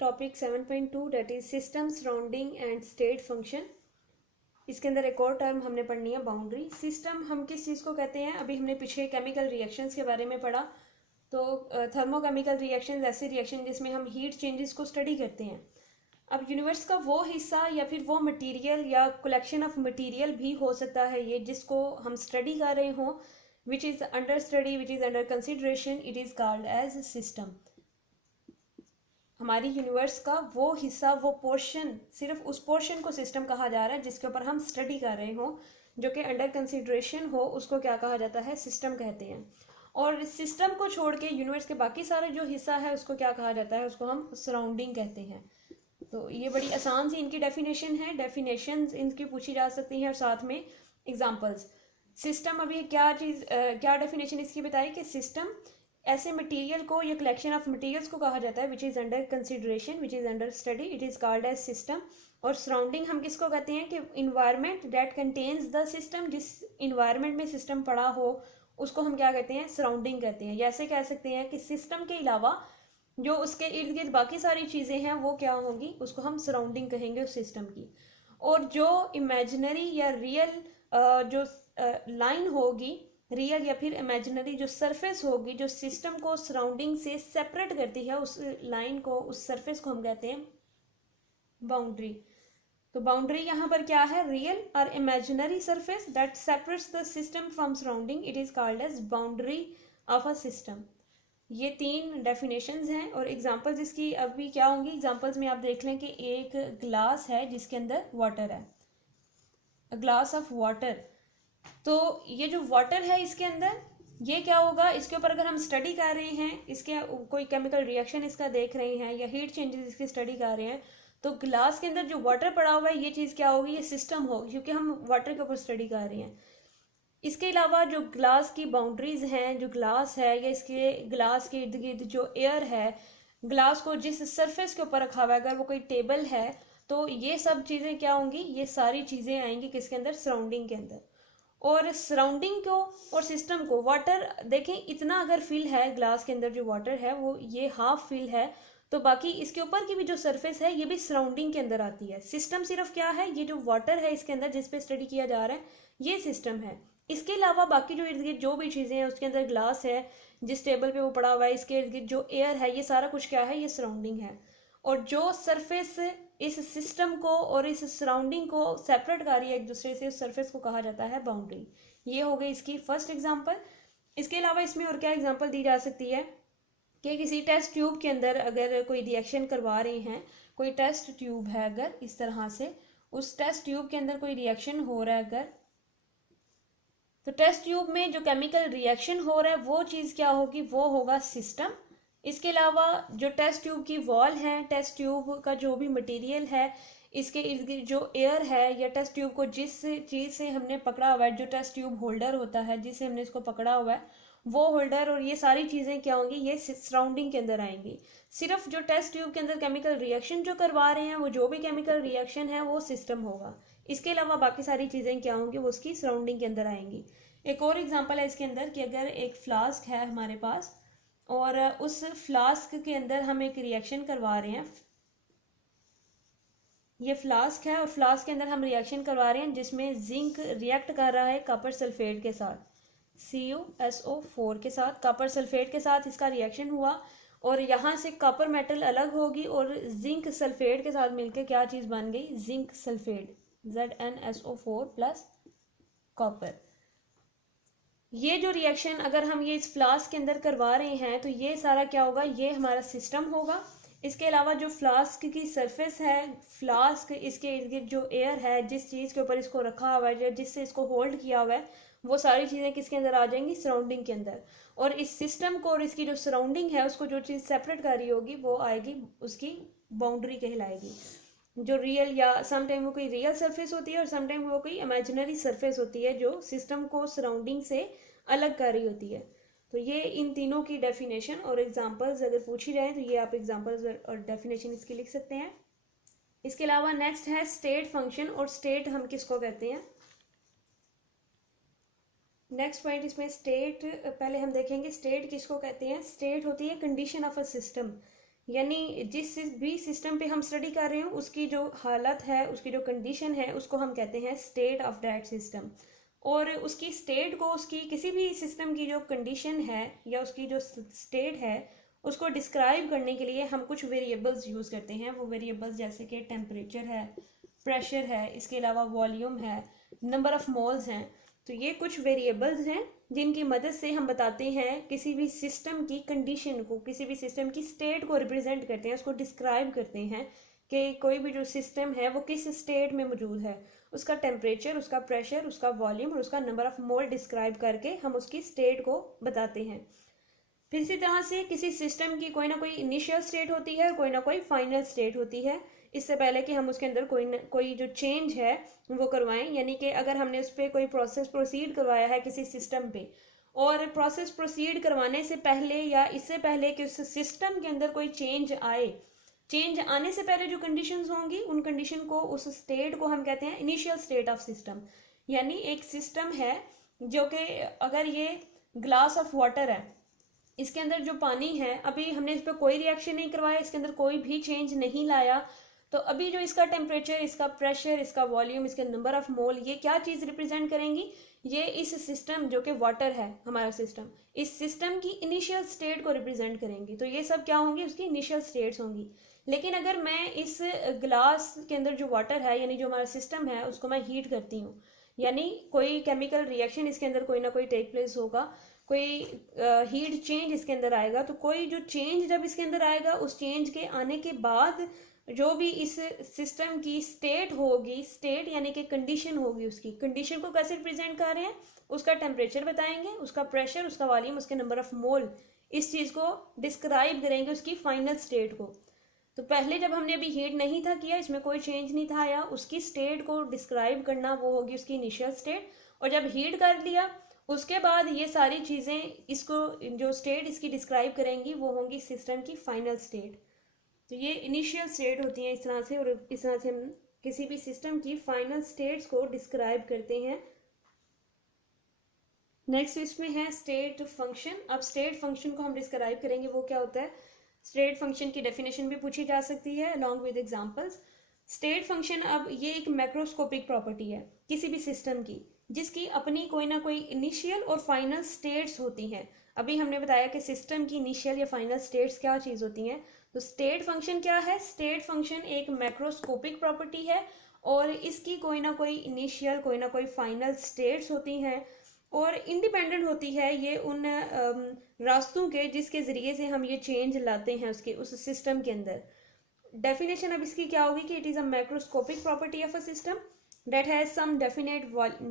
Topic 7.2 that is system surrounding and state function. इसके अंदर एक और टर्म हमने पढ़नी है बाउंड्री। सिस्टम हम किस चीज़ को कहते हैं? अभी हमने पीछे केमिकल रिएक्शंस के बारे में पढ़ा। तो थर्मोकेमिकल रिएक्शंस ऐसे रिएक्शन जिसमें हम हीट चेंजेस को स्टडी करते हैं। अब यूनिवर्स का वो हिस्सा या फिर वो मटेरियल या कलेक्शन ऑफ मटेरियल भी हो सकता है ये जिसको हम स्टडी कर रहे हों, which is under study, which is under consideration, it is called as system. हमारी यूनिवर्स का वो हिस्सा, वो पोर्शन, सिर्फ उस पोर्शन को सिस्टम कहा जा रहा है जिसके ऊपर हम स्टडी कर रहे हो, जो कि अंडर कंसिडरेशन हो, उसको क्या कहा जाता है? सिस्टम कहते हैं। और सिस्टम को छोड़ के यूनिवर्स के बाकी सारे जो हिस्सा है उसको क्या कहा जाता है? उसको हम सराउंडिंग कहते हैं। तो ये बड़ी आसान सी इनकी डेफिनेशन है, डेफिनेशंस इनकी पूछी जा सकती हैं और साथ में एग्जांपल्स। सिस्टम अभी क्या चीज़, क्या डेफिनेशन इसकी बताई कि सिस्टम ऐसे मटेरियल को या कलेक्शन ऑफ मटेरियल्स को कहा जाता है which is under consideration, which is under study, it is called as system. और सराउंडिंग हम किसको कहते हैं? कि environment that contains the system, जिस इन्वायरमेंट में सिस्टम पड़ा हो उसको हम क्या कहते हैं? सराउंडिंग कहते हैं। ऐसे कह सकते हैं कि सिस्टम के अलावा जो उसके इर्द गिर्द बाकी सारी चीज़ें हैं वो क्या होंगी? उसको हम सराउंडिंग कहेंगे उस सिस्टम की। और जो इमेजिनरी या रियल जो लाइन होगी, रियल या फिर इमेजिनरी जो सरफेस होगी जो सिस्टम को सराउंडिंग से सेपरेट करती है, उस लाइन को, उस सरफेस को हम कहते हैं बाउंड्री। तो बाउंड्री यहाँ पर क्या है? रियल और imaginary surface that separates the system from surrounding, it is called as boundary of a system. ये तीन डेफिनेशंस हैं और एग्जांपल्स इसकी अभी क्या होंगी? एग्जांपल्स में आप देख लें कि एक ग्लास है जिसके अंदर वाटर है, अ ग्लास ऑफ वाटर। तो ये जो वाटर है इसके अंदर ये क्या होगा? इसके ऊपर अगर हम स्टडी कर रहे हैं, इसके कोई केमिकल रिएक्शन इसका देख रहे हैं या हीट चेंजेस इसकी स्टडी कर रहे हैं, तो ग्लास के अंदर जो वाटर पड़ा हुआ है ये चीज़ क्या होगी? ये सिस्टम होगी, क्योंकि हम वाटर के ऊपर स्टडी कर रहे हैं। इसके अलावा जो ग्लास की बाउंड्रीज हैं, जो ग्लास है या इसके ग्लास के इर्द गिर्द जो एयर है, ग्लास को जिस सरफेस के ऊपर रखा हुआ है, अगर वो कोई टेबल है, तो ये सब चीज़ें क्या होंगी? ये सारी चीज़ें आएंगी किसके अंदर? सराउंडिंग के अंदर। और सराउंडिंग को और सिस्टम को, वाटर देखें इतना अगर फिल है ग्लास के अंदर, जो वाटर है वो ये हाफ फिल है, तो बाकी इसके ऊपर की भी जो सरफेस है ये भी सराउंडिंग के अंदर आती है। सिस्टम सिर्फ क्या है? ये जो वाटर है इसके अंदर जिस पे स्टडी किया जा रहा है ये सिस्टम है। इसके अलावा बाकी जो इर्द गिर्द जो भी चीज़ें हैं, उसके अंदर ग्लास है जिस टेबल पे वो पड़ा हुआ है, इसके इर्द गिर्द जो एयर है, ये सारा कुछ क्या है? ये सराउंडिंग है। और जो सरफेस इस सिस्टम को और इस सराउंडिंग को सेपरेट कर रही है एक दूसरे से, उस सरफेस को कहा जाता है बाउंड्री। ये हो गई इसकी फर्स्ट एग्जांपल। इसके अलावा इसमें और क्या एग्जांपल दी जा सकती है कि किसी टेस्ट ट्यूब के अंदर अगर कोई रिएक्शन करवा रहे हैं, कोई टेस्ट ट्यूब है अगर इस तरह से, उस टेस्ट ट्यूब के अंदर कोई रिएक्शन हो रहा है अगर, तो टेस्ट ट्यूब में जो केमिकल रिएक्शन हो रहा है वो चीज़ क्या होगी? वो होगा सिस्टम। इसके अलावा जो टेस्ट ट्यूब की वॉल है, टेस्ट ट्यूब का जो भी मटेरियल है, इसके इर्द गिर्द जो एयर है, या टेस्ट ट्यूब को जिस चीज़ से हमने पकड़ा हुआ है, जो टेस्ट ट्यूब होल्डर होता है जिससे हमने इसको पकड़ा हुआ है, वो होल्डर और ये सारी चीज़ें क्या होंगी? ये सराउंडिंग के अंदर आएंगी। सिर्फ जो टेस्ट ट्यूब के अंदर केमिकल रिएक्शन जो करवा रहे हैं, वो जो भी केमिकल रिएक्शन है वो सिस्टम होगा। इसके अलावा बाकी सारी चीज़ें क्या होंगी? वो उसकी सराउंडिंग के अंदर आएंगी। एक और एग्जांपल है इसके अंदर कि अगर एक फ्लास्क है हमारे पास और उस फ्लास्क के अंदर हम एक रिएक्शन करवा रहे हैं, ये फ्लास्क है और फ्लास्क के अंदर हम रिएक्शन करवा रहे हैं जिसमें जिंक रिएक्ट कर रहा है कॉपर सल्फेट के साथ, CuSO4 के साथ, कॉपर सल्फेट के साथ इसका रिएक्शन हुआ और यहाँ से कॉपर मेटल अलग होगी और जिंक सल्फेट के साथ मिलकर क्या चीज़ बन गई? Zinc sulphate, ZnSO4 plus copper. ये जो रिएक्शन अगर हम ये इस फ्लास्क के अंदर करवा रहे हैं तो ये सारा क्या होगा? ये हमारा सिस्टम होगा। इसके अलावा जो फ्लास्क की सरफेस है, फ्लास्क, इसके इर्द गिर्द जो एयर है, जिस चीज़ के ऊपर इसको रखा हुआ है, जिससे इसको होल्ड किया हुआ है, वो सारी चीज़ें किसके अंदर आ जाएंगी? सराउंडिंग के अंदर। और इस सिस्टम को और इसकी जो सराउंडिंग है उसको जो चीज़ सेपरेट कर रही होगी वो आएगी, उसकी बाउंड्री कहलाएगी। जो रियल या सम टाइम वो कोई रियल सरफेस होती है और सम टाइम वो कोई इमेजिनरी सरफेस होती है जो सिस्टम को सराउंडिंग से अलग कर रही होती है। तो ये इन तीनों की डेफिनेशन और एग्जांपल्स अगर पूछी जाए तो ये आप एग्जांपल्स और डेफिनेशन इसकी लिख सकते हैं। इसके अलावा नेक्स्ट है स्टेट फंक्शन। और स्टेट हम किसको कहते हैं? नेक्स्ट पॉइंट इसमें स्टेट, पहले हम देखेंगे स्टेट किसको कहते हैं। स्टेट होती है कंडीशन ऑफ अ सिस्टम, यानी जिस भी सिस्टम पे हम स्टडी कर रहे हो उसकी जो हालत है, उसकी जो कंडीशन है, उसको हम कहते हैं स्टेट ऑफ दैट सिस्टम। और उसकी स्टेट को, उसकी किसी भी सिस्टम की जो कंडीशन है या उसकी जो स्टेट है, उसको डिस्क्राइब करने के लिए हम कुछ वेरिएबल्स यूज़ करते हैं। वो वेरिएबल्स जैसे कि टेम्परेचर है, प्रेशर है, इसके अलावा वॉल्यूम है, नंबर ऑफ मोल्स हैं। तो ये कुछ वेरिएबल्स हैं जिनकी मदद से हम बताते हैं किसी भी सिस्टम की कंडीशन को, किसी भी सिस्टम की स्टेट को रिप्रेजेंट करते हैं, उसको डिस्क्राइब करते हैं कि कोई भी जो सिस्टम है वो किस स्टेट में मौजूद है। उसका टेम्परेचर, उसका प्रेशर, उसका वॉल्यूम और उसका नंबर ऑफ मोल डिस्क्राइब करके हम उसकी स्टेट को बताते हैं। फिर इसी तरह से किसी सिस्टम की कोई ना कोई इनिशियल स्टेट होती है और कोई ना कोई फाइनल स्टेट होती है, इससे पहले कि हम उसके अंदर कोई जो चेंज है वो करवाएं। यानी कि अगर हमने उस पर कोई प्रोसेस प्रोसीड करवाया है किसी सिस्टम पे, और प्रोसेस प्रोसीड करवाने से पहले या इससे पहले कि उस सिस्टम के अंदर कोई चेंज आए, चेंज आने से पहले जो कंडीशंस होंगी उन कंडीशन को, उस स्टेट को हम कहते हैं इनिशियल स्टेट ऑफ सिस्टम। यानी एक सिस्टम है जो कि अगर ये ग्लास ऑफ वाटर है, इसके अंदर जो पानी है, अभी हमने इस पर कोई रिएक्शन नहीं करवाया, इसके अंदर कोई भी चेंज नहीं लाया, तो अभी जो इसका टेम्परेचर, इसका प्रेशर, इसका वॉल्यूम, इसके नंबर ऑफ मोल, ये क्या चीज़ रिप्रेजेंट करेंगी? ये इस सिस्टम जो कि वाटर है हमारा सिस्टम, इस सिस्टम की इनिशियल स्टेट को रिप्रेजेंट करेंगी। तो ये सब क्या होंगी? उसकी इनिशियल स्टेट्स होंगी। लेकिन अगर मैं इस ग्लास के अंदर जो वाटर है, यानी जो हमारा सिस्टम है, उसको मैं हीट करती हूँ, यानी कोई केमिकल रिएक्शन इसके अंदर कोई ना कोई टेक प्लेस होगा, कोई हीट चेंज इसके अंदर आएगा, तो कोई जो चेंज जब इसके अंदर आएगा, उस चेंज के आने के बाद जो भी इस सिस्टम की स्टेट होगी, स्टेट यानी कि कंडीशन होगी, उसकी कंडीशन को कैसे रिप्रेजेंट कर रहे हैं? उसका टेम्परेचर बताएंगे, उसका प्रेशर, उसका वॉल्यूम, उसके नंबर ऑफ मोल, इस चीज़ को डिस्क्राइब करेंगे, उसकी फाइनल स्टेट को। तो पहले जब हमने अभी हीट नहीं था किया, इसमें कोई चेंज नहीं था आया, उसकी स्टेट को डिस्क्राइब करना वो होगी उसकी इनिशियल स्टेट। और जब हीट कर लिया उसके बाद ये सारी चीज़ें, इसको जो स्टेट इसकी डिस्क्राइब करेंगी वो होंगी सिस्टम की फाइनल स्टेट। तो ये इनिशियल स्टेट होती है इस तरह से, और इस तरह से हम किसी भी सिस्टम की फाइनल स्टेट्स को डिस्क्राइब करते हैं। नेक्स्ट इसमें है स्टेट फंक्शन। अब स्टेट फंक्शन को हम डिस्क्राइब करेंगे, वो क्या होता है। स्टेट फंक्शन की डेफिनेशन भी पूछी जा सकती है along with examples. State function, अब ये एक मैक्रोस्कोपिक प्रॉपर्टी है किसी भी सिस्टम की, जिसकी अपनी कोई ना कोई इनिशियल और फाइनल स्टेट्स होती हैं। अभी हमने बताया कि सिस्टम की इनिशियल या फाइनल स्टेट्स क्या चीज़ होती हैं। तो स्टेट फंक्शन क्या है? स्टेट फंक्शन एक मैक्रोस्कोपिक प्रॉपर्टी है और इसकी कोई ना कोई इनिशियल, कोई ना कोई फाइनल स्टेट्स होती हैं और इंडिपेंडेंट होती है ये उन रास्तों के जिसके ज़रिए से हम ये चेंज लाते हैं उसके उस सिस्टम के अंदर। डेफिनेशन अब इसकी क्या होगी कि it is a macroscopic property of a system that has some definite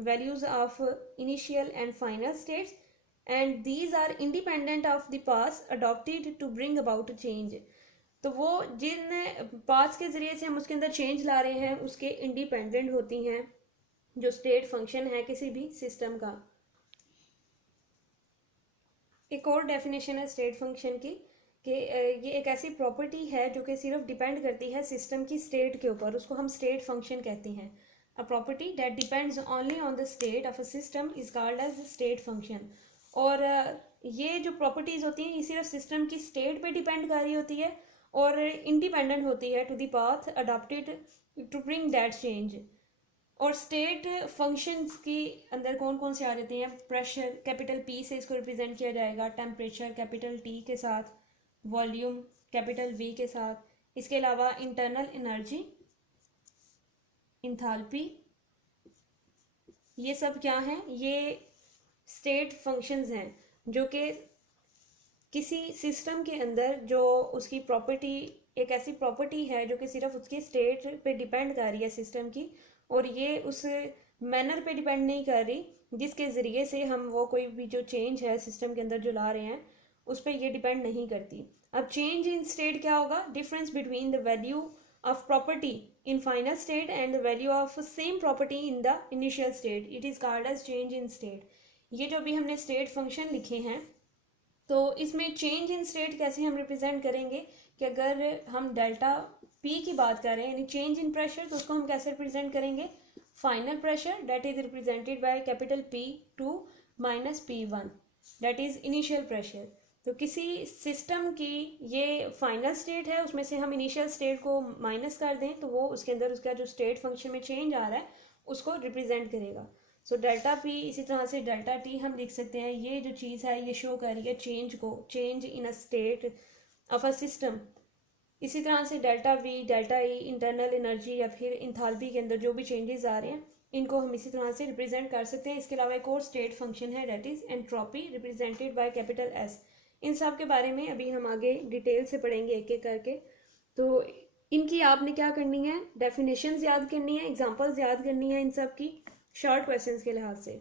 values of initial and final states, and these are independent of the paths adopted to bring about a change। तो वो जिन paths के जरिए से हम उसके अंदर change ला रहे हैं उसके इंडिपेंडेंट होती हैं जो स्टेट फंक्शन है किसी भी सिस्टम का। एक और डेफिनेशन है स्टेट फंक्शन की कि ये एक ऐसी प्रॉपर्टी है जो कि सिर्फ डिपेंड करती है सिस्टम की स्टेट के ऊपर, उसको हम स्टेट फंक्शन कहते हैं। A property that depends only on the state of a system is called as state function। और ये जो प्रॉपर्टीज होती हैं ये सिर्फ सिस्टम की स्टेट पे डिपेंड कर रही होती है और इंडिपेंडेंट होती है to the path adopted to bring that change. और स्टेट फंक्शंस की अंदर कौन कौन से आ जाते हैं? प्रेशर कैपिटल पी से इसको रिप्रेजेंट किया जाएगा, टेम्परेचर कैपिटल टी के साथ, वॉल्यूम कैपिटल वी के साथ, इसके अलावा इंटरनल एनर्जी, इंथाल्पी, ये सब क्या हैं? ये स्टेट फंक्शंस हैं जो कि किसी सिस्टम के अंदर जो उसकी प्रॉपर्टी, एक ऐसी प्रॉपर्टी है जो कि सिर्फ उसकी स्टेट पे डिपेंड कर रही है सिस्टम की, और ये उस मैनर पे डिपेंड नहीं कर रही जिसके ज़रिए से हम वो कोई भी जो चेंज है सिस्टम के अंदर जो ला रहे हैं उस पर ये डिपेंड नहीं करती। अब चेंज इन स्टेट क्या होगा? Difference between the value of property in final state and the value of same property in the initial state, it is called as change in state। ये जो भी हमने स्टेट फंक्शन लिखे हैं तो इसमें चेंज इन स्टेट कैसे हम रिप्रेजेंट करेंगे कि अगर हम डेल्टा पी की बात कर रहे हैं यानी चेंज इन प्रेशर, तो उसको हम कैसे रिप्रेजेंट करेंगे? Final pressure that is represented by capital P2 minus P1 that is initial pressure. तो किसी सिस्टम की ये फाइनल स्टेट है, उसमें से हम इनिशियल स्टेट को माइनस कर दें तो वो उसके अंदर उसका जो स्टेट फंक्शन में चेंज आ रहा है उसको रिप्रेजेंट करेगा। सो डेल्टा पी, इसी तरह से डेल्टा टी हम लिख सकते हैं, ये जो चीज़ है ये शो कर रही है चेंज को, change in a state of a system. इसी तरह से delta we, delta E internal energy या फिर इंथाल्पी के अंदर जो भी चेंजेस आ रहे हैं इनको हम इसी तरह से रिप्रेजेंट कर सकते हैं। इसके अलावा एक और स्टेट फंक्शन है that is entropy, represented by capital S. इन सब के बारे में अभी हम आगे डिटेल से पढ़ेंगे एक एक करके। तो इनकी आपने क्या करनी है, डेफिनेशंस याद करनी है, एग्जांपल्स याद करनी है इन सब की, शॉर्ट क्वेश्चंस के लिहाज से।